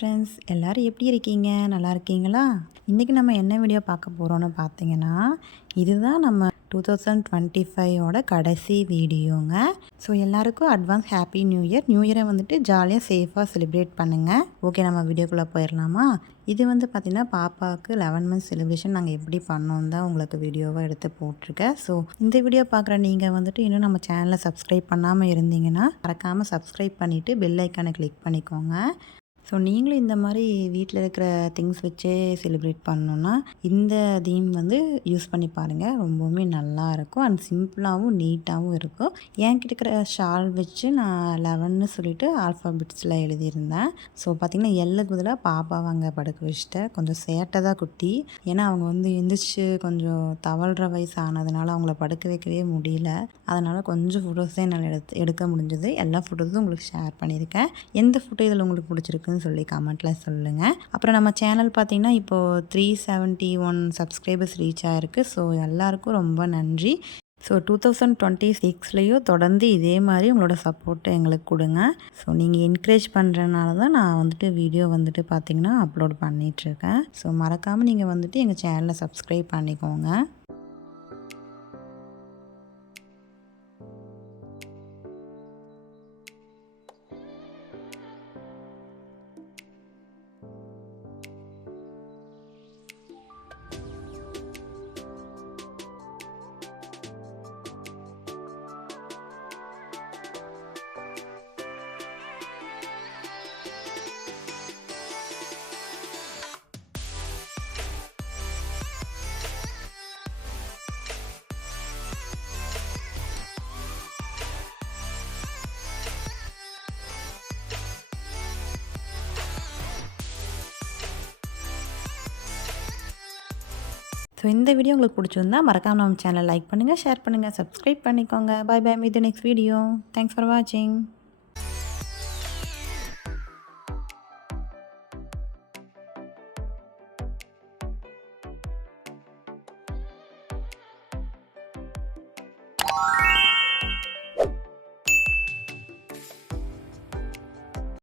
Friends எல்லாரும் எப்படி இருக்கீங்க? நல்லா இருக்கீங்களா? இன்றைக்கி நம்ம என்ன வீடியோ பார்க்க போகிறோன்னு பார்த்தீங்கன்னா, இதுதான் நம்ம 2025ஓட கடைசி வீடியோங்க. ஸோ எல்லாருக்கும் advance happy new year. New இயரை வந்துட்டு ஜாலியாக சேஃபாக செலிப்ரேட் பண்ணுங்கள். ஓகே, நம்ம வீடியோக்குள்ளே போயிடலாமா? இது வந்து பார்த்திங்கன்னா பாப்பாவுக்கு 11 மந்த்ஸ் செலிப்ரேஷன் நாங்கள் எப்படி பண்ணோம் தான் உங்களுக்கு வீடியோவாக எடுத்து போட்டிருக்கேன். ஸோ இந்த வீடியோ பார்க்குற நீங்கள் வந்துட்டு இன்னும் நம்ம சேனலை சப்ஸ்கிரைப் பண்ணாமல் இருந்தீங்கன்னா மறக்காமல் சப்ஸ்கிரைப் பண்ணிவிட்டு பெல் ஐக்கானை கிளிக் பண்ணிக்கோங்க. ஸோ நீங்களும் இந்த மாதிரி வீட்டில் இருக்கிற திங்ஸ் வச்சே செலிப்ரேட் பண்ணணுன்னா இந்த தீம் வந்து யூஸ் பண்ணி பாருங்கள். ரொம்பவுமே நல்லாயிருக்கும் அண்ட் சிம்பிளாகவும் நீட்டாகவும் இருக்கும். என்கிட்ட இருக்கிற ஷால் வச்சு நான் 11ன்னு சொல்லிட்டு ஆல்ஃபாபெட்ஸில் எழுதியிருந்தேன். ஸோ பார்த்திங்கன்னா எல்லுக்கு பதிலாக பாப்பாவை அங்கே படுக்க வச்சுட்டேன். கொஞ்சம் சேட்டை தான் குட்டி. ஏன்னா அவங்க வந்து எந்திரிச்சு கொஞ்சம் தவழ்கிற வயசு ஆனதுனால அவங்கள படுக்க வைக்கவே முடியல. அதனால் கொஞ்சம் ஃபோட்டோஸ் தான் என்னால் எடுக்க முடிஞ்சது. எல்லா ஃபோட்டோஸும் உங்களுக்கு ஷேர் பண்ணியிருக்கேன். எந்த ஃபோட்டோ இதில் உங்களுக்கு பிடிச்சிருக்குன்னு சொல்லி கமெண்ட்டில் சொல்லுங்கள். அப்புறம் நம்ம சேனல் பார்த்திங்கன்னா இப்போது 371 சப்ஸ்கிரைபர்ஸ் ரீச் ஆகிருக்கு. ஸோ எல்லாருக்கும் ரொம்ப நன்றி. ஸோ 2026லேயும் தொடர்ந்து இதே மாதிரி உங்களோட சப்போர்ட்டை எங்களுக்கு கொடுங்க. ஸோ நீங்கள் என்கரேஜ் பண்ணுறதுனால தான் நான் வந்துட்டு வீடியோ வந்துட்டு பார்த்திங்கன்னா அப்லோட் பண்ணிகிட்ருக்கேன். ஸோ மறக்காமல் நீங்கள் வந்துட்டு எங்கள் சேனலை சப்ஸ்கிரைப் பண்ணிக்கோங்க. ஸோ இந்த வீடியோ உங்களுக்கு பிடிச்சிருந்தா மறக்காமல் நம்ம சேனலை லைக் பண்ணுங்கள், ஷேர் பண்ணுங்கள், சப்ஸ்கிரைப் பண்ணிக்கோங்க. Bye bye, meet the next video. Thanks for வாட்சிங்.